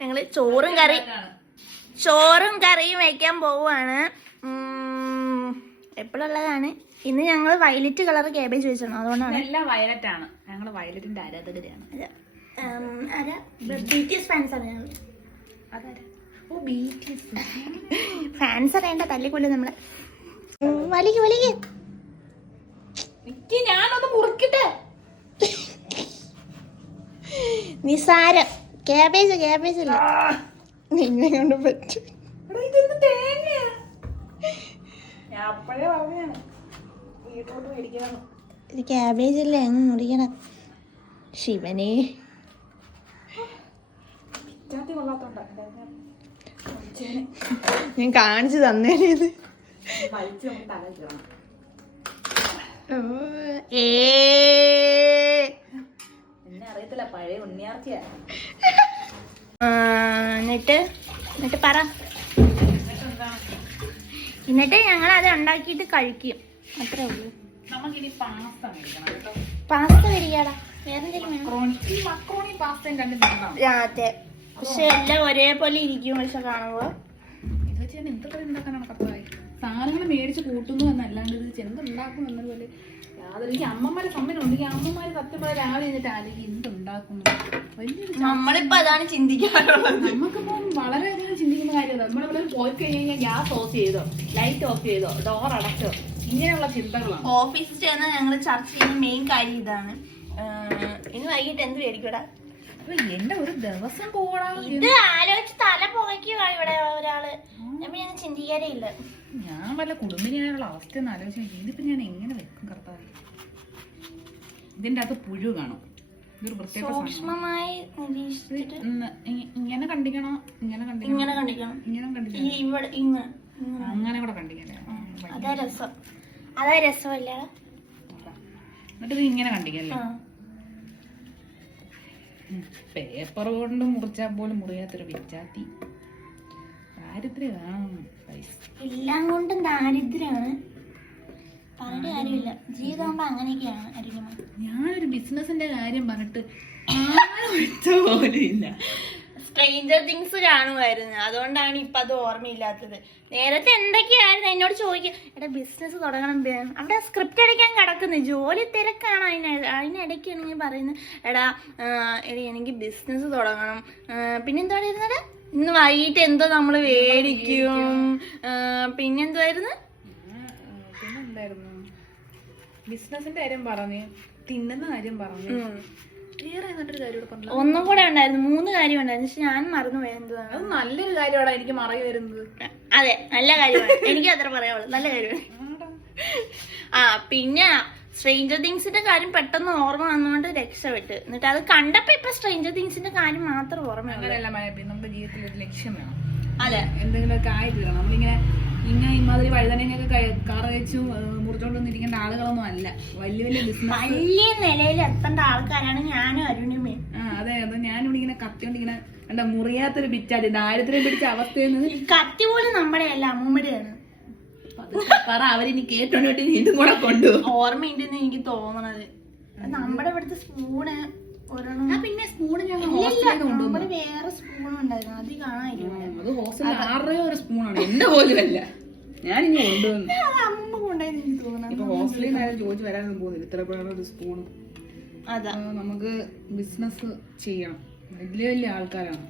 ഞങ്ങൾ ചോറും കറി ചോറും കറിയും വയ്ക്കാൻ പോവുകയാണ് എപ്പോഴുള്ളതാണ് ഇന്ന് ഞങ്ങൾ വയലറ്റ് കളർ കേബേജ് വെച്ചിരുന്നു അതുകൊണ്ടാണ്. എല്ലാം വയലറ്റ് ആണ്. ഞങ്ങൾ വയലറ്റിന്റെ ആരാധകരാണ് ഫാൻസ് ഞങ്ങൾ അറിയണ്ട തല്ലിക്കൊല്ലു നമ്മളെ. വലിക്ക് വലിക്ക്. ഞാനൊന്ന് മുറിക്കട്ടെ. നിസാരം. കേബേജ് ക്യാബേജ് അല്ല. നിന്നെ കൊണ്ട് പറ്റും. ഇത് ക്യാബേജ് അല്ലേ? അങ്ങ് മുറിക്കണം. ശിവനെ. ഞാൻ കാണിച്ചു തന്നേനെ ഇത്. ഏ. അറിയത്തില്ല പഴയ ഉണ്ണിയാർച്ചയാ. ആ, എന്നിട്ട് എന്നിട്ട് പറ. എന്നിട്ട് ഞങ്ങൾ അത് ഉണ്ടാക്കിയിട്ട് കഴിക്കും. അത്രേ ഉള്ളൂ. പാസ്ത വരികടാ വേറെ എന്തെങ്കിലും വേണം? മക്രോണി ഈ മക്രോണി പാസ്തയും രണ്ടും രണ്ടാണ് രാത്തെ പക്ഷെ എല്ലാം ഒരേപോലെ ഇരിക്കും പക്ഷെ കാണുമ്പോ. എന്തൊക്കെ ഉണ്ടാക്കാനാണ് കർത്തായി സാധനങ്ങൾ മേടിച്ച് കൂട്ടുന്നു എന്നല്ലാണ്ട് ഇത് ചെന്തുണ്ടാക്കും എന്നതുപോലെ യാതൊരു എനിക്ക് അമ്മമാരെ സമ്മതമുണ്ട് ഈ അമ്മമാര് സത്യം പറയാൻ രാവിലെ എന്നിട്ട് ആലോചിക്കും എന്തുണ്ടാക്കുന്നു വലിയൊരു നമ്മളിപ്പോ അതാണ് ചിന്തിക്കാറുള്ളത്. നമുക്കിപ്പം വളരെയധികം ചിന്തിക്കുന്ന കാര്യമാണ് നമ്മളിവിടെ പോയി കഴിഞ്ഞാൽ ഗ്യാസ് ഓഫ് ചെയ്തോ ലൈറ്റ് ഓഫ് ചെയ്തോ ഡോർ അടച്ചോ ഇങ്ങനെയുള്ള ചിന്തകളാണ്. ഓഫീസിൽ ചേർന്ന ഞങ്ങൾ ചർച്ച ചെയ്യുന്ന മെയിൻ കാര്യം ഇതാണ്. ഇന്ന് വൈകിട്ട് എന്ത് മേടിക്കൂടാ എന്റെ ഒരു ദിവസം പോടാ ഇത് ആലോചിച്ച് തല പുകയ്ക്കുക ഇവിടെ ഒരാൾ. ഞാൻ ചിന്തിക്കാനേ ഇല്ല. ഞാൻ വല്ല കുടുംബിനിയായുള്ള അവസ്ഥ ഒന്ന് ആലോചിച്ച് ഇതിപ്പോ ഞാൻ എങ്ങനെ വെക്കും കർത്താവ്? ഇതിന്റെ അകത്ത് പുഴു കാണും. ഇതൊരു പ്രത്യേക ഇങ്ങനെ കണ്ടിക്കണോ? ഇങ്ങനെ കണ്ടിക്കണം? ഇങ്ങനെ കണ്ടിക്കണം. ഇങ്ങനെ കണ്ടിക്കണം. അങ്ങനെ കൂടെ കണ്ടിക്കല്ലേ അതാ രസം. അതാ രസമല്ല? എന്നിട്ട് ഇത് ഇങ്ങനെ കണ്ടിക്കല്ലേ? പേപ്പർ കൊണ്ട് മുറിച്ചാൽ പോലും മുറിയാത്തൊരു വിറ്റാത്തി ദാരിദ്ര്യമാണ് എല്ലാം കൊണ്ടും ദാരിദ്ര്യമാണ്. പറഞ്ഞിട്ട് കാര്യമില്ല. ജീവിതമാകുമ്പോ അങ്ങനെയൊക്കെയാണ് അരികുമ ഞാനൊരു ബിസിനസിന്റെ കാര്യം പറഞ്ഞിട്ട് ആരും വെച്ച പോലും ഇല്ല. സ്ട്രേഞ്ചർ തിങ്സ് കാണുമായിരുന്നു. അതുകൊണ്ടാണ് ഇപ്പൊ അത് ഓർമ്മയില്ലാത്തത്. നേരത്തെ എന്തൊക്കെയായിരുന്നു? എന്നോട് ചോദിക്കുക എടാ ബിസിനസ് തുടങ്ങണം അവിടെ സ്ക്രിപ്റ്റ് അടിക്കാൻ കിടക്കുന്നു. ജോലി തിരക്കാണ് അതിന് അതിനിടയ്ക്കാണ് ഞാൻ പറയുന്നത്. എടാ എനിക്ക് ബിസിനസ് തുടങ്ങണം. ആ, പിന്നെന്താണ് ഇരുന്നത് ഇന്ന് വൈകിട്ട് എന്തോ നമ്മൾ മേടിക്കും. പിന്നെന്തായിരുന്നു പിന്നെന്തായിരുന്നു ബിസിനസിന്റെ കാര്യം പറഞ്ഞു തിന്നുന്ന കാര്യം പറഞ്ഞു. ഒന്നും കൂടെ ഉണ്ടായിരുന്നു. മൂന്ന് കാര്യം ഉണ്ടായിരുന്നു. പക്ഷെ ഞാൻ മറന്നു പോയത് അത് നല്ലൊരു കാര്യമാണ് എനിക്ക് മറവി വരുന്നത് അതെ നല്ല കാര്യമാണ് എനിക്ക് അത്ര പറയാവുള്ളൂ. നല്ല കാര്യമാണ് ആ പിന്നെ സ്ട്രേഞ്ചർ തിങ്സിന്റെ കാര്യം പെട്ടെന്ന് ഓർമ്മ വന്നുകൊണ്ട് രക്ഷപ്പെട്ട്. എന്നിട്ട് അത് കണ്ടപ്പോ ഇപ്പൊ സ്ട്രേഞ്ചർ തിങ്സിന്റെ കാര്യം മാത്രം ഓർമ്മ നമ്മുടെ ജീവിതത്തിൽ ഒരു ലക്ഷ്യം വേണം. അതെ. എന്തെങ്കിലുമൊക്കെ തീരണം നമ്മളിങ്ങനെ ഇങ്ങനെ ഇമാതിരി വഴുതനങ്ങയൊക്കെ കാറ് കഴിച്ചു മുറിച്ചോണ്ടൊന്നും ഇരിക്കേണ്ട ആളുകളൊന്നും അല്ല. വലിയ വലിയ ബിസിനസ് വലിയ നിലയിൽ എത്തേണ്ട ആൾക്കാരാണ് ഞാനും അരുണിമേ ആ അതെ അതെ. ഞാനിവിടെ ഇങ്ങനെ കത്തിയോണ്ട് ഇങ്ങനെ എന്താ മുറിയാത്തൊരു ബിറ്റാടി ദാരിദ്ര്യം പിടിച്ച അവസ്ഥയിൽ നിന്ന് കത്തി പോലും നമ്മുടെ അല്ല അമ്മൂമ്മയുടെയാണ് പറ അവരിനി കേട്ടോണ്ടിട്ട് വീണ്ടും കൂടെ കൊണ്ടു ഓർമ്മയുണ്ടെന്ന് എനിക്ക് തോന്നണത്. നമ്മുടെ ഇവിടുത്തെ സ്പൂണ് ഒരെണ്ണം പിന്നെ നമ്മുടെ വേറെ സ്പൂൺ ഉണ്ടായിരുന്നു. അത് കാണാനില്ല. ആരുടെയോ ഒരു സ്പൂണാണ് എന്റെ പോലുമല്ല. ഞാൻ ഇനി കൊണ്ടുവന്നു അമ്മ കൊണ്ടായിരുന്നു എനിക്ക് ഇപ്പൊ ഹോസ്റ്റലിൽ നിന്ന് ചോദിച്ചു വരാനൊന്നും പോകുന്നില്ല. ഇത്ര പേരുടെ ഒരു സ്പൂണും നമുക്ക് ബിസിനസ് ചെയ്യണം. വലിയ വലിയ ആൾക്കാരാണ്.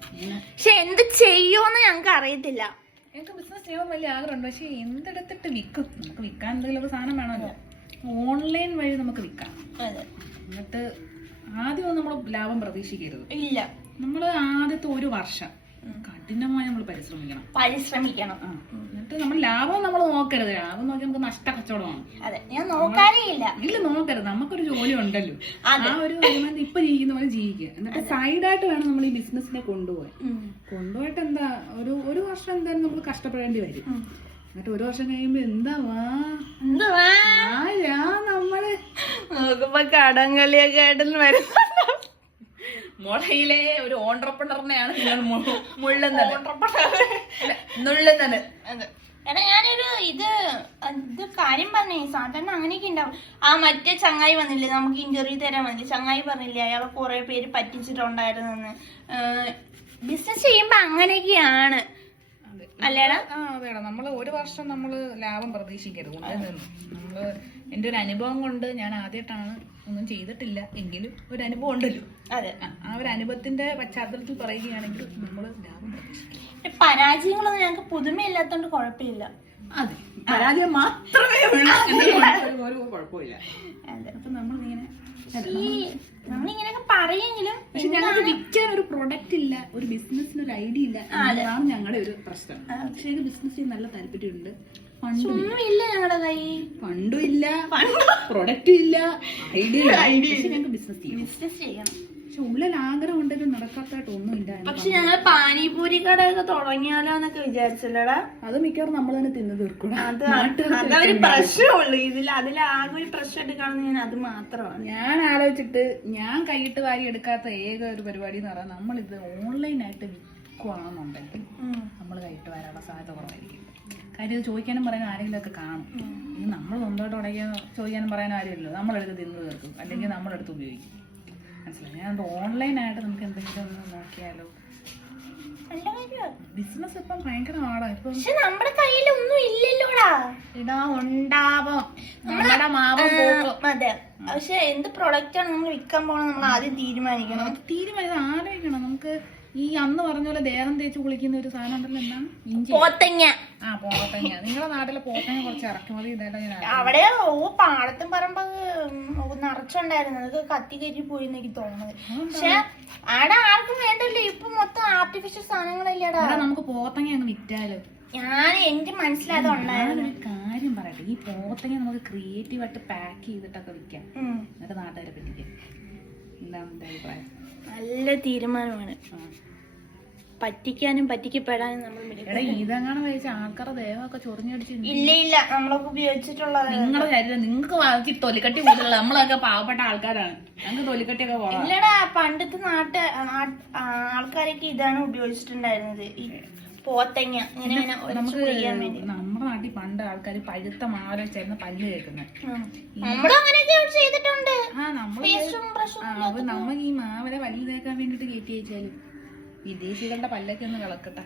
പക്ഷെ എന്ത് ചെയ്യോന്ന് ഞങ്ങൾക്ക് അറിയത്തില്ല. എനിക്ക് ബിസിനസ് ചെയ്യാൻ വലിയ ആഗ്രഹമുണ്ട്. പക്ഷെ എന്തെടുത്തിട്ട് വിൽക്കും? നമുക്ക് വിൽക്കാൻ എന്തെങ്കിലും സാധനം വേണമല്ലോ. ഓൺലൈൻ വഴി നമുക്ക് വിൽക്കാം. എന്നിട്ട് ആദ്യം നമ്മൾ ലാഭം പ്രതീക്ഷിക്കരുത്. ഇല്ല. നമ്മൾ ആദ്യത്തെ ഒരു വർഷം കഠിനമായി നമ്മൾ പരിശ്രമിക്കണം. പരിശ്രമിക്കണം. എന്നിട്ട് നമ്മൾ ലാഭം നമ്മൾ നോക്കരുത്. ലാഭം നോക്കി നമുക്ക് നഷ്ട കച്ചവടമാണ്. അതെ ഞാൻ നോക്കാനേ ഇല്ല. ഇല്ല നോക്കരുത്. നമുക്കൊരു ജോലി ഉണ്ടല്ലോ. ആ ഒരു വരുമാനം ഇപ്പൊ ജീവിക്കുന്ന പോലെ ജീവിക്കുക. എന്നിട്ട് സൈഡായിട്ട് വേണം നമ്മൾ ഈ ബിസിനസിനെ കൊണ്ടുപോകാൻ. കൊണ്ടുപോയിട്ട് എന്താ ഒരു ഒരു വർഷം എന്തായാലും നമ്മൾ കഷ്ടപ്പെടേണ്ടി വരും. എന്നിട്ട് ഒരു വർഷം കഴിയുമ്പോ എന്താ വാ? എന്തുവാ? ആരാ നമ്മൾ? നോക്കുമ്പോ കടംകളിയൊക്കെ ആയിട്ട് വരുന്നുണ്ടോ മുളയിലെ ഒരു ഓണ്ടർപ്രണറിനെയാണ് നിങ്ങൾ മു- മുള്ളുന്നത്. അല്ല, നുള്ളുന്നത്. അതെ. എടാ ഞാനൊരു ഇത് ഇത് കാര്യം പറഞ്ഞേ. സാധാരണ അങ്ങനെയൊക്കെ ഉണ്ടാവും. ആ മറ്റേ ചങ്ങായി വന്നില്ലേ നമുക്ക് ഇന്റർവ്യൂ തരാൻ വന്നില്ലേ ചങ്ങായി പറഞ്ഞില്ലേ അയാളെ കുറെ പേര് പറ്റിച്ചിട്ടുണ്ടായിരുന്നെന്ന്. ബിസിനസ് ചെയ്യുമ്പോ അങ്ങനെയൊക്കെയാണ്. അല്ലേടാ? ആ അതെടാ നമ്മൾ ഒരു വർഷം നമ്മൾ ലാഭം പ്രതീക്ഷിക്കരുത്. നമ്മൾ എന്റെ ഒരു അനുഭവം കൊണ്ട് ഞാൻ ആദ്യമായിട്ടാണ് ഒന്നും ചെയ്തിട്ടില്ല. എങ്കിലും ഒരു അനുഭവം ഉണ്ടല്ലോ. അതെ. ആ, ഒരു അനുഭവത്തിന്റെ പശ്ചാത്തലത്തിൽ പറയുകയാണെങ്കിൽ നമ്മൾ ലാഭം പരാജയങ്ങളൊന്നും ഞങ്ങൾക്ക് പുതുമയില്ലാത്തോണ്ട് കുഴപ്പമില്ല അതെ. പരാജയം മാത്രമേ ഉള്ളൂ. കുഴപ്പമില്ല. അപ്പൊ നമ്മളിങ്ങനെ ഈ നമ്മളിങ്ങനെയൊക്കെ പറയെങ്കിലും പക്ഷെ ഞങ്ങൾക്ക് വിൽക്കാൻ ഒരു പ്രൊഡക്റ്റ് ഇല്ല ഒരു ബിസിനസ്സിന് ഒരു ഐഡിയ ഇല്ല അതാണ് ഞങ്ങളുടെ ഒരു പ്രശ്നം. പക്ഷേ ബിസിനസ് ചെയ്യാൻ നല്ല താല്പര്യമുണ്ട്. ഫണ്ടും ഒന്നും ഇല്ല ഞങ്ങളുടെ കൈ ഫണ്ടും ഇല്ല. പ്രൊഡക്റ്റും ഇല്ല. ഐഡിയ ഞങ്ങൾക്ക് ബിസിനസ് ചെയ്യണം. ബിസിനസ് ചെയ്യണം. പക്ഷെ ഉള്ളിൽ ആഗ്രഹം ഉണ്ടെങ്കിലും നടക്കാത്തായിട്ട് ഒന്നുമില്ല പക്ഷെ ഞങ്ങൾ പാനിപൂരി കടയൊക്കെ തുടങ്ങിയാലോ എന്നൊക്കെ വിചാരിച്ചല്ലടാ. അത് മിക്കവാറും നമ്മൾ തന്നെ തിന്നു തീർക്കണം അത് അതൊരു പ്രശ്നമുള്ളൂ. ഇതിൽ അതിലാകെ ഒരു പ്രശ്നം എടുക്കാണെന്ന് ഞാൻ അത് മാത്രമാണ്. ഞാൻ ആലോചിച്ചിട്ട് ഞാൻ കൈയിട്ട് വാരി എടുക്കാത്ത ഏക ഒരു പരിപാടി എന്ന് പറഞ്ഞാൽ നമ്മളിത് ഓൺലൈനായിട്ട് വിൽക്കുവാണെന്നുണ്ടെങ്കിൽ നമ്മൾ കൈയിട്ട് വരാനുള്ള സാധ്യത കുറവായിരിക്കും. കാര്യം ഇത് ചോദിക്കാനും പറയാനും ആരെങ്കിലും ഒക്കെ കാണും. ഇനി നമ്മൾ സ്വന്തമായിട്ട് ഉടയ്ക്കാനോ ചോദിക്കാനും പറയാനും ആരുമില്ലല്ലോ. നമ്മളെടുത്ത് തിന്നു തീർക്കും. അല്ലെങ്കിൽ നമ്മളെടുത്ത് ഉപയോഗിക്കും. മനസ്സിലായി? ഞാൻ ഓൺലൈനായിട്ട് നമുക്ക് എന്തെങ്കിലും ഒന്ന് നോക്കിയാലോ? ബിസിനസ് ഇപ്പം ഭയങ്കര ആടാ ഇപ്പം നമ്മുടെ കയ്യിൽ ഒന്നും ഇല്ലല്ലോടാ. ഇടാ ഉണ്ടാവും. നമ്മുടെ മാവും അതെ. പക്ഷെ എന്ത് പ്രൊഡക്റ്റ് ആണ് നമ്മൾ വിൽക്കാൻ പോകണം നമ്മൾ ആദ്യം തീരുമാനിക്കണം. നമുക്ക് തീരുമാനം ആലോചിക്കണം. നമുക്ക് ഈ അന്ന് പറഞ്ഞ പോലെ ദേഹം തേച്ച് കുളിക്കുന്ന ഒരു സാധനം ഉണ്ടല്ലോ എന്നാ ഇഞ്ചി. പോത്തങ്ങ. ആ പോത്തങ്ങ. നിങ്ങളുടെ നാട്ടിലെ പോത്തങ്ങ കുറച്ച് ഇറക്കുമതി ഞാൻ അറിയാം. അവിടെ ഓ പാടത്തും പറമ്പ് നിറച്ചുണ്ടായിരുന്നു. അത് കത്തി കയറ്റി പോയി എനിക്ക് തോന്നുന്നത് പക്ഷെ അവിടെ ആർക്കും വേണ്ടല്ലോ. ഇപ്പൊ മൊത്തം ആർട്ടിഫിഷ്യൽ സാധനങ്ങളല്ലേടാ. നമുക്ക് പോത്തങ്ങ അങ്ങ് വിറ്റാലോ? ഞാൻ എനിക്ക് ഉണ്ടായിരുന്നു. ഞാനൊരു കാര്യം പറയട്ടെ. ഈ പോത്തങ്ങ നമുക്ക് ക്രിയേറ്റീവ് ആയിട്ട് പാക്ക് ചെയ്തിട്ടൊക്കെ വിൽക്കാം. എന്നിട്ട് നാട്ടുകാരെ പറ്റിക്കാം അഭിപ്രായം? നല്ല തീരുമാനമാണ്. പറ്റിക്കാനും പറ്റിക്കപ്പെടാനും നമ്മൾ എടാ മിടുക്കരാ. ഇതങ്ങനെ കഴിച്ച? ആൾക്കാരുടെ ദേഹമൊക്കെ ചൊറിഞ്ഞടിച്ച് ഇല്ല ഇല്ല. നമ്മളൊക്കെ ഉപയോഗിച്ചിട്ടുള്ളത് നിങ്ങളുടെ കാര്യം നിങ്ങൾക്ക് വാങ്ങി തൊലിക്കട്ടി കൂടുതലുള്ള നമ്മളൊക്കെ പാവപ്പെട്ട ആൾക്കാരാണ്. ഞങ്ങൾക്ക് തൊലിക്കട്ടിയൊക്കെ പോകാം ഇല്ലടാ പണ്ടത്തെ നാട്ട് ആൾക്കാരൊക്കെ ഇതാണ് ഉപയോഗിച്ചിട്ടുണ്ടായിരുന്നത്. ഈ പോത്തങ്ങ ഇങ്ങനെ നമുക്ക് നമ്മുടെ നാട്ടിൽ പണ്ട് ആൾക്കാർ പഴുത്ത മാല ചേർന്ന് പല്ല് കേൾക്കുന്നത് ആ. നമ്മൾ ഈ മാവല പല്ല് തേക്കാൻ വേണ്ടിട്ട് കയറ്റി വെച്ചാലും വിദേശികളുടെ പല്ലൊക്കെ ഒന്ന് കിളക്കട്ടെ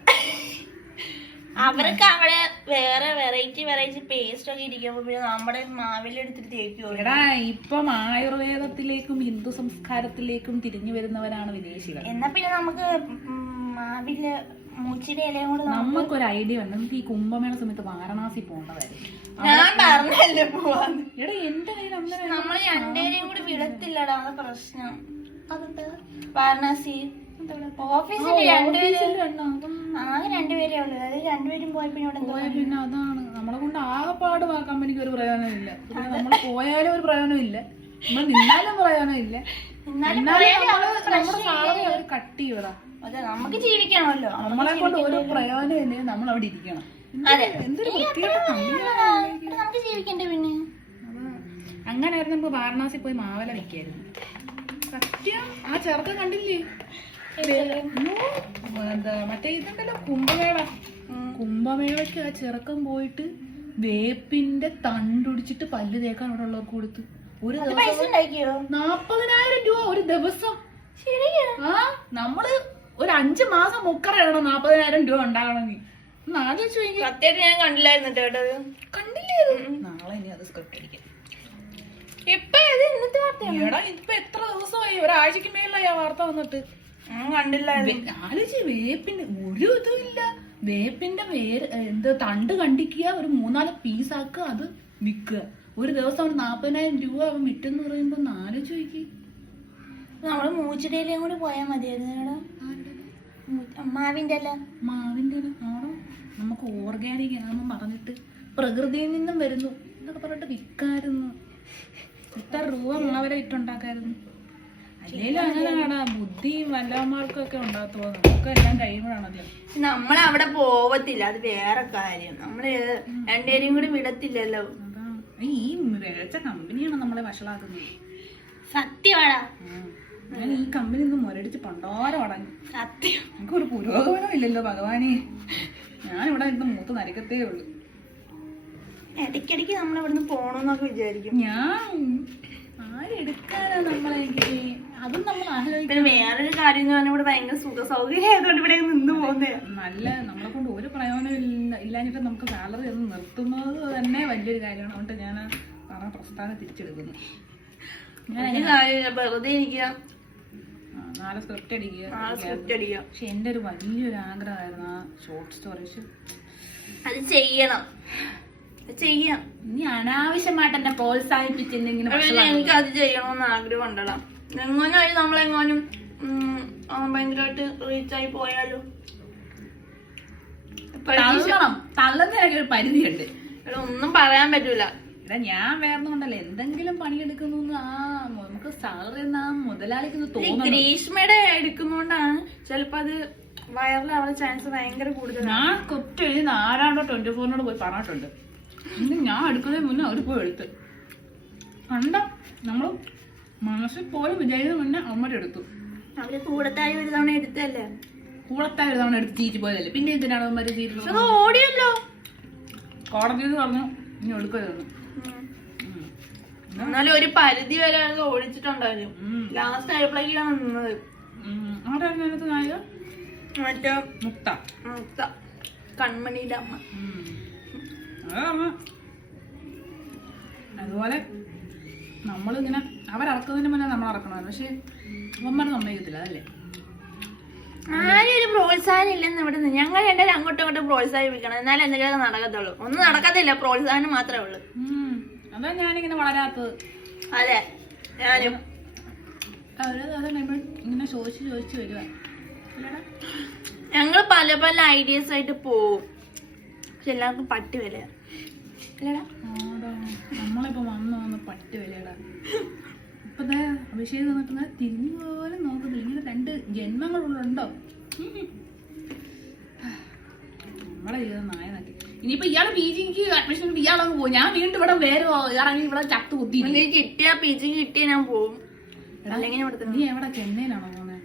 അവർക്ക് അവിടെ വേറെ വെറൈറ്റി വെറൈറ്റി പേസ്റ്റ് ഒക്കെ ഇരിക്കുമ്പോ പിന്നെ നമ്മുടെ മാവിലെടുത്തിട്ട് തേക്കുമോ എടാ ഇപ്പം ആയുർവേദത്തിലേക്കും ഹിന്ദു സംസ്കാരത്തിലേക്കും തിരിഞ്ഞു വരുന്നവരാണ് വിദേശികൾ. എന്നാ പിന്നെ നമുക്ക് മാവിൽ നമുക്കൊരു ഐഡിയ ഉണ്ട്. നമുക്ക് ഈ കുംഭമേള സമയത്ത് വാരണാസി പോകേണ്ടതായിരുന്നു ഞാൻ പറഞ്ഞല്ലേ പോവാന്ന് എടാ എന്റെ കയ്യിൽ അന്നേരം നമ്മൾ രണ്ടുപേരെയും കൂടി വിടത്തില്ലടാ പ്രശ്നം. വാരണാസി. ഓഫീസിൽ രണ്ടുപേരും ആകെ രണ്ടുപേരേ ഉള്ളൂ. അതായത് രണ്ടുപേരും പോയപ്പോ ഇവിടെ എന്തോ പോയ പിന്നെ അതാണ്. നമ്മളെ കൊണ്ട് ആകെപ്പാട് ആ കമ്പനിക്ക് ഒരു പ്രയോജനമില്ല ഇല്ല. നമ്മൾ പോയാലും ഒരു പ്രയോജനമില്ല നമ്മൾ നിന്നാലും പ്രയോജനമില്ല എന്നാലും എന്നാലും നമ്മൾ നമ്മുടെ സാധനം കട്ട് ചെയ്യടാ. അതെ നമുക്ക് ജീവിക്കണമല്ലോ. നമ്മളെ കൊണ്ട് ഒരു പ്രയോജനം നമ്മൾ അവിടെ ഇരിക്കണം. അതെ. നമുക്ക് ജീവിക്കണ്ടേ പിന്നെ? അങ്ങനായിരുന്നു നമുക്ക് വാരണാസി പോയി മാവല വെക്കായിരുന്നു സത്യം ആ ചെറുത് കണ്ടില്ലേ? എന്താ മറ്റേ ഇതുണ്ടല്ലോ കുംഭമേള. കുംഭമേളയ്ക്ക് ആ ചെറുക്കം പോയിട്ട് വേപ്പിന്റെ തണ്ടുടിച്ചിട്ട് പല്ല് തേക്കാൻ അവിടെ ഉള്ളവർക്ക് കൊടുത്തു. ഒരു ദിവസം നാപ്പതിനായിരം രൂപ ഒരു ദിവസം. ശരിയാ. ആ നമ്മൾ ഒരു അഞ്ചു മാസം മുക്കറയാണ് നാപ്പതിനായിരം രൂപ ഉണ്ടാകണമെങ്കിൽ ആലോചിച്ച് സത്യമായിട്ട് ഞാൻ കണ്ടില്ലായിരുന്നു കേട്ടോ നാളെ ഇനി അത് സ്ക്രിപ്റ്റ് അടിക്കാം ഇപ്പൊ ഇത് ഇന്നത്തെ വാർത്തയാണ്? എടാ എത്ര ദിവസമായി? ഒരാഴ്ചക്ക് മേലായി ആ വാർത്ത വന്നിട്ട്. കണ്ടില്ലായിരുന്നു. ആലോചിച്ച് ഒരു ഇതും ഇല്ല. വേപ്പിന്റെ വേര് എന്ത് തണ്ട് കണ്ടിക്കുക ഒരു മൂന്നാൽ പീസ് ആക്കുക അത് വിൽക്കുക. ഒരു ദിവസം അവന് നാപ്പതിനായിരം രൂപ അവൻ വിറ്റെന്ന് പറയുമ്പോ ഒന്ന് ആലോചിച്ച് നോക്കി. നമ്മൾ മൂച്ചിടയിലേയും കൂടി പോയാൽ മതിയായിരുന്നു മാവിന്റെ അല്ല മാവിന്റെ ആണോ? നമുക്ക് ഓർഗാനിക് ആണെന്ന് പറഞ്ഞിട്ട് പ്രകൃതിയിൽ നിന്നും വരുന്നു എന്നൊക്കെ പറഞ്ഞിട്ട് വിൽക്കായിരുന്നു. ഇത്ര രൂപ ഉള്ളവരെ ഇട്ടുണ്ടാക്കായിരുന്നു. ബുദ്ധിയും വല്ലവന്മാർക്കും ഒക്കെ ഉണ്ടാകത്തുള്ളൂ. നമുക്ക് എല്ലാം കഴിയുമ്പോഴാണല്ലോ നമ്മൾ അവിടെ പോവത്തില്ല അത് വേറെ കാര്യം. നമ്മൾ രണ്ടുപേരും കൂടി വിടത്തില്ലല്ലോ. ഈ വേഴ്ച കമ്പനിയാണ് നമ്മളെ വഷളാക്കുന്നത്. സത്യമാടാ. ഞാൻ ഈ കമ്പനി ഒന്ന് മുരടിച്ച് പണ്ടോരം ഉടങ്ങി സത്യം. നമുക്കൊരു പുരോഗമനം ഇല്ലല്ലോ ഭഗവാനെ. ഞാനിവിടെ ഇരുന്ന് മൂത്ത് നരക്കത്തേ ഉള്ളൂ. ഇടയ്ക്കിടയ്ക്ക് നമ്മൾ ഇവിടുന്ന് പോണെന്നൊക്കെ വിചാരിക്കും. ഞാൻ ആരെടുക്കാനാ നമ്മളെനിക്ക് അതും നമ്മൾ ആലോചിക്കും. വേറൊരു കാര്യം എന്ന് പറഞ്ഞാൽ ഇവിടെ ഭയങ്കര സുഖ സൗകര്യം ആയതുകൊണ്ട് ഇവിടെ നിന്ന് പോകുന്നേ. നല്ല നമ്മളെ കൊണ്ട് ഒരു പ്രയോജനം ഇല്ല ഇല്ലാഞ്ഞിട്ട് നമുക്ക് സാലറി ഒന്ന് നിർത്തുന്നത് തന്നെ വലിയൊരു കാര്യമാണ്. അതുകൊണ്ട് ഞാൻ പറഞ്ഞ പ്രസ്ഥാനം തിരിച്ചെടുക്കുന്നു. ഞാൻ വെറുതെ ഇരിക്കുക നാളെ സ്ക്രിപ്റ്റ് അടിക്കുക. ആ സ്ക്രിപ്റ്റ് അടിക്കുക. പക്ഷെ എന്റെ ഒരു വലിയൊരു ആഗ്രഹമായിരുന്നു ആ ഷോർട്ട് സ്റ്റോറീസ് അത് ചെയ്യണം. ചെയ്യാം നീ അനാവശ്യമായിട്ട് എന്നെ പ്രോത്സാഹിപ്പിച്ചില്ലെങ്കിലും അതുപോലെ എനിക്ക് അത് ചെയ്യണമെന്ന് ആഗ്രഹം ഉണ്ടല്ലോ. എങ്ങനെ ആയി നമ്മളെങ്ങാനും ഭയങ്കരമായിട്ട് റീച്ച് ആയി പോയാലോ? തള്ളണം. തള്ളുന്നതിനൊക്കെ ഒരു പരിധിയുണ്ട്. ഒന്നും പറയാൻ പറ്റൂല. ഞാൻ വേറെ കൊണ്ടല്ല. എന്തെങ്കിലും പണിയെടുക്കുന്നു ആ നമുക്ക് സാലറി ആ മുതലാളിക്ക് തോന്നുന്നു ഗ്രീഷ്മയുടെ എടുക്കുന്നോണ്ടാണ്. ചിലപ്പോ അത് വയറിലാവുന്ന ചാൻസ് ഭയങ്കര കൂടുതലാണ്. ഞാൻ കുറ്റം എഴുതി ആരാണ്ടോ ട്വന്റി ഫോറിനോട് പോയി പറഞ്ഞിട്ടുണ്ട്. ഇന്ന് ഞാൻ എടുക്കുന്നതിന് മുന്നേ അവർ പോയി എടുത്ത്. കണ്ട? നമ്മൾ മനസ്സിൽ പോലും വിചാരിച്ചത് മുന്നേ അമ്മ എടുത്തു. അവർ കൂടത്തായി ഒരു തവണ എടുത്തല്ലേ കൂടത്തായ ഒരു തവണ എടുത്ത് തീറ്റ് പോയതല്ലേ? പിന്നെ എന്തിനാണ് അമ്മ തീറ്റ് ഓടിയല്ലോ. കോടതി പറഞ്ഞു ഇനി എടുക്കരുതെന്ന്. എന്നാലും ഒരു പരിധി വരെ അത് ഓടിച്ചിട്ടുണ്ടായിരുന്നു. ലാസ്റ്റ് ആയപ്പോഴേക്കാണ് നിന്നത്. ആരായിരുന്നു അതിനകത്ത് നായിക മറ്റേ മുക്ത മുക്ത കൺമണിയുടെ അമ്മ. അതുപോലെ നമ്മളിങ്ങനെ അവരക്കുന്നതിന് മുന്നേ നമ്മൾ ഇറക്കണമായിരുന്നു പക്ഷെ അവന്മാർ സമ്മതിക്കത്തില്ല അതല്ലേ? ആരും ഒരു പ്രോത്സാഹനം ഇല്ലെന്ന് ഇവിടെ നിന്ന്. ഞങ്ങൾ രണ്ടുപേരും അങ്ങോട്ടും ഇങ്ങോട്ടും പ്രോത്സാഹിപ്പിക്കണം. എന്നാലും എന്തെങ്കിലും നടക്കത്തുള്ളൂ. ഒന്നും നടക്കത്തില്ല. പ്രോത്സാഹനം മാത്രമേ ഉള്ളൂ. അതാ ഞാനിങ്ങനെ വളരാത്തത്. അതെ ഞാനും. അവർ അത് കഴിയുമ്പോൾ ഇങ്ങനെ ചോദിച്ച് ചോദിച്ച് വരുക. ഞങ്ങൾ പല പല ഐഡിയസ് ആയിട്ട് പോവും. പക്ഷെ എല്ലാവർക്കും പട്ടി വില നമ്മളിപ്പോ വന്ന് വന്ന് പട്ടി വിലയടാ. ഇപ്പൊ അഭിഷേക് നോക്കുന്ന തിരിഞ്ഞു പോലും നോക്കുന്നത് ഇങ്ങനെ രണ്ട് ജന്മങ്ങളുണ്ടോ? നമ്മളെ ജീവിതം നായ ഇനിയിപ്പോ ഇയാൾ പി ജിക്ക് അഡ്മിഷൻ ഇയാളങ്ങ് പോകും ഞാൻ വീണ്ടും ഇവിടെ വേറെ ഇറങ്ങി ഇവിടെ ചത്ത് കുത്തി. എനിക്ക് കിട്ടിയ പി ജി കിട്ടിയ ഞാൻ പോകും അല്ലെങ്കിൽ ഇവിടെ നീ എവിടെ ചെന്നൈയിലാണോ പോകുന്നത്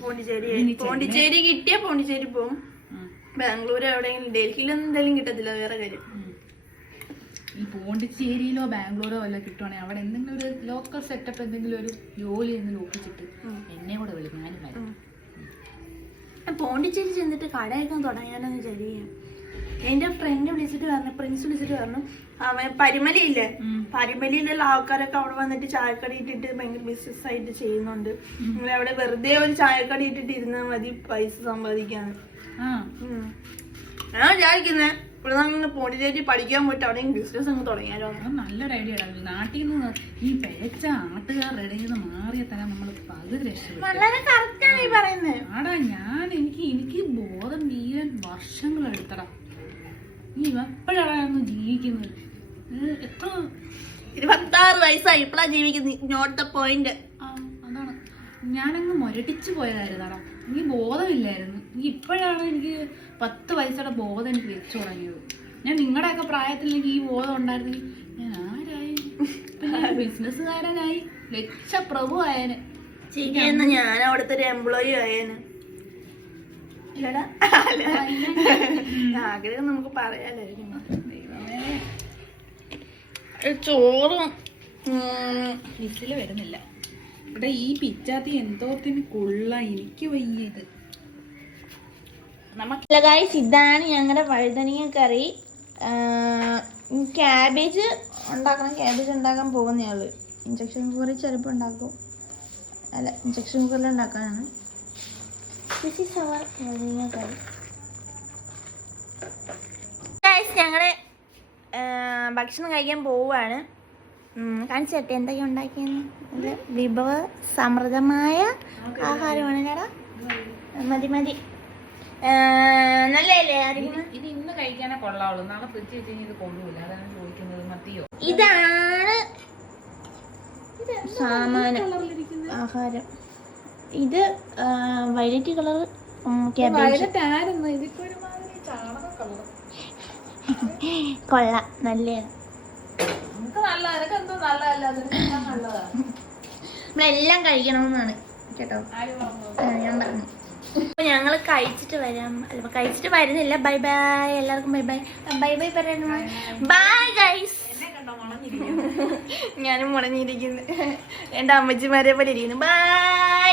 പോണ്ടിച്ചേരി. പോണ്ടിച്ചേരി കിട്ടിയ പോണ്ടിച്ചേരി പോവും. ബാംഗ്ലൂർ എവിടെയെങ്കിലും ഡൽഹിയിലൊന്നും എന്തായാലും കിട്ടത്തില്ല വേറെ കാര്യം. ഈ പോണ്ടിച്ചേരിയിലോ ബാംഗ്ലൂരോ വല്ല കിട്ടുവാണെങ്കിൽ അവിടെ എന്തെങ്കിലും ഒരു ലോക്കൽ സെറ്റപ്പ് എന്തെങ്കിലും ഒരു ജോലി എന്തെങ്കിലും ഒപ്പിച്ചിട്ട് ഉം. എന്നെ കൂടെ വിളിക്കും ഞാനും വരാം പോണ്ടിച്ചേരി ചെന്നിട്ട് കടയൊക്കെ തുടങ്ങിയാലോന്ന് വിചാരിക്കാം എന്റെ ഫ്രണ്ട് വിളിച്ചിട്ട് പറഞ്ഞു പ്രിൻസ് വിളിച്ചിട്ട് പറഞ്ഞു അവൻ പരിമലയില്ലേ. പരിമലയിലുള്ള ആൾക്കാരൊക്കെ അവിടെ വന്നിട്ട് ചായക്കട ഇട്ടിട്ട് ഭയങ്കര ബിസിനസ് ആയിട്ട് ചെയ്യുന്നുണ്ട്. നിങ്ങൾ അവിടെ വെറുതെ ഒരു ചായക്കട ഇട്ടിട്ട് ഇരുന്നാൽ മതി പൈസ സമ്പാദിക്കാൻ. ഞാൻ വിചാരിക്കുന്നേ ഇവിടെ നിന്ന് പോണ്ടിച്ചേരി പഠിക്കാൻ പോയിട്ട് അവിടെ ബിസിനസ് അങ്ങ് തുടങ്ങിയാലോ? നല്ല നല്ലൊരു ഐഡിയ നാട്ടിൽ നിന്ന് ഈ ഇടയിൽ നിന്ന് മാറിയ തരാൻ നമ്മൾ പകുതി രക്ഷപ്പെട്ടു. ആടാ ഞാൻ എനിക്ക് എനിക്ക് ബോധം വീഴാൻ വർഷങ്ങൾ എടുത്തടാ നീ എപ്പോഴാണ് ജീവിക്കുന്നത്? എത്ര ഇരുപത്താറ് വയസ്സായി ഇപ്പഴാ ജീവിക്കുന്നത് നോട്ട് ദ പോയിന്റ് അതാണ്. ഞാനങ്ങ് മുരടിച്ചു പോയതായിരുന്നാടാ. നീ ബോധമില്ലായിരുന്നു. നീ ഇപ്പോഴാണ് എനിക്ക് പത്ത് വയസ്സുടെ ബോധം എനിക്ക് വെച്ചു തുടങ്ങിയത്. ഞാൻ നിങ്ങളുടെയൊക്കെ പ്രായത്തിൽ എനിക്ക് ഈ ബോധം ഉണ്ടായിരുന്നെങ്കിൽ ഞാൻ ആരായി? ബിസിനസ്സുകാരനായി ലക്ഷപ്രഭു ആയനെ. ശരിയെന്ന് ഞാൻ അവിടുത്തെ ഒരു എംപ്ലോയി ആയേന്. ആഗ്രഹം നമുക്ക് പറയാലായിരുന്നു ചോറും. വിസിൽ വരുന്നില്ല. ഇവിടെ ഈ പിച്ചാത്തി എന്തോത്തിന് കൊള്ള. എനിക്ക് വയ്യത് ഗായ്സ് ഇതാണ് ഞങ്ങളുടെ വഴുതനങ്ങ കറി. ക്യാബേജ് ഉണ്ടാക്കണം. ക്യാബേജ് ഉണ്ടാക്കാൻ പോകുന്നയാൾ ഇഞ്ചക്ഷൻ കുക്കറിൽ ചിലപ്പോൾ ഉണ്ടാക്കും. അല്ല ഇഞ്ചക്ഷൻ കുക്കറിൽ ഉണ്ടാക്കാനാണ്. This is our curry guys ഞങ്ങളുടെ ഭക്ഷണം കഴിക്കാൻ പോവുകയാണ്. കാണിച്ചു തരട്ടെ എന്തൊക്കെ ഉണ്ടാക്കിയെന്ന്? വിഭവ സമൃദ്ധമായ ആഹാരമാണ് ചേട്ടാ മതി മതി. നല്ലല്ലേ ഇത് ഇന്ന് കഴിക്കാനേ കൊള്ളാവുള്ളൂ. നാളെ ഫ്രിഡ്ജ് വെച്ച് കഴിഞ്ഞാൽ ഇത് കൊള്ളൂല. അതാണ് ചോദിക്കുന്നത്. മത്തിയോ? ഇതാണ് സാമാനം ആഹാരം. ഇത് വയലറ്റ് കളർ വയലറ്റ് ആയിരുന്നു. ഇതിപ്പോ ഒരുമാതിരി ചാണക കളർ കൊള്ള. നല്ലതാണ്. നമ്മളെല്ലാം കഴിക്കണമെന്നാണ് കേട്ടോ. ഞാൻ പറഞ്ഞു. അപ്പൊ ഞങ്ങൾ കഴിച്ചിട്ട് വരാം. അല്ല കഴിച്ചിട്ട് വരുന്നില്ല. ബൈ ബൈ എല്ലാവർക്കും ബൈ ബൈ ബൈ ബൈ പറയണ ബൈ ഗൈസ് ഞാനും മുളഞ്ഞിരിക്കുന്നു. എന്റെ അമ്മച്ചിമാരെ പോലെ ഇരിക്കുന്നു. ബൈ